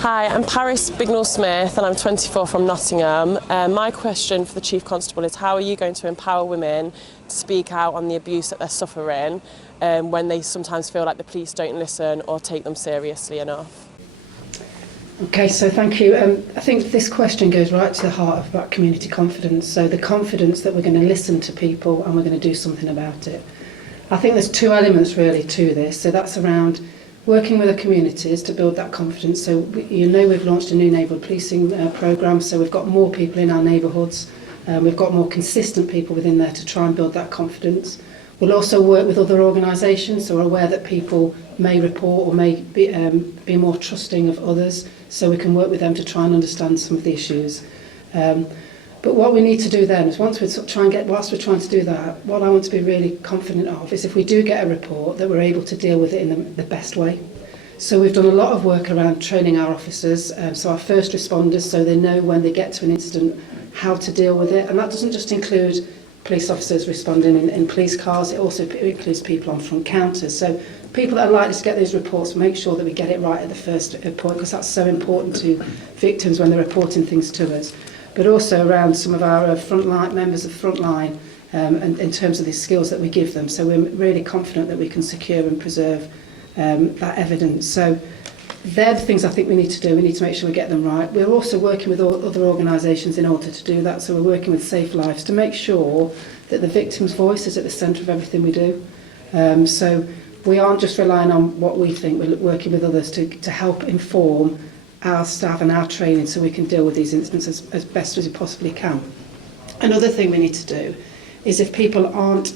Hi, I'm Parys Bignall-Smith and I'm 24 from Nottingham. My question for the Chief Constable is, how are you going to empower women to speak out on the abuse that they're suffering when they sometimes feel like the police don't listen or take them seriously enough? Okay, so thank you. I think this question goes right to the heart of about community confidence. So the confidence that we're going to listen to people and we're going to do something about it. I think there's two elements really to this. So that's around working with the communities to build that confidence. So we've launched a new neighbourhood policing programme, so we've got more people in our neighbourhoods. We've got more consistent people within there to try and build that confidence. We'll also work with other organisations, so we're aware that people may report or may be more trusting of others, so we can work with them to try and understand some of the issues. But what we need to do then is whilst we're trying to do that, what I want to be really confident of is if we do get a report that we're able to deal with it in the best way. So we've done a lot of work around training our officers, so our first responders, so they know when they get to an incident how to deal with it. And that doesn't just include police officers responding in police cars, it also includes people on front counters. So people that are likely to get these reports, make sure that we get it right at the first point, because that's so important to victims when they're reporting things to us. But also around some of our frontline members of frontline, and in terms of the skills that we give them. So we're really confident that we can secure and preserve that evidence. So they're the things I think we need to do. We need to make sure we get them right. We're also working with other organisations in order to do that. So we're working with Safe Lives to make sure that the victim's voice is at the centre of everything we do. So we aren't just relying on what we think. We're working with others to help inform our staff and our training so we can deal with these incidents as best as we possibly can. Another thing we need to do is if people aren't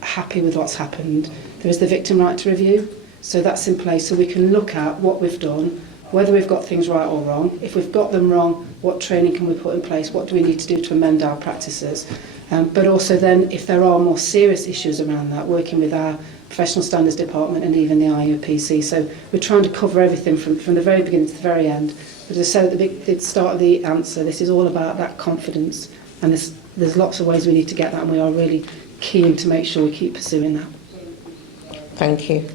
happy with what's happened, there is the victim right to review. So that's in place so we can look at what we've done, whether we've got things right or wrong. If we've got them wrong, what training can we put in place? What do we need to do to amend our practices? But also then, if there are more serious issues around that, working with our Professional Standards Department and even the IUPC. So we're trying to cover everything from the very beginning to the very end. But as I said at the start of the answer, this is all about that confidence. And there's lots of ways we need to get that, and we are really keen to make sure we keep pursuing that. Thank you.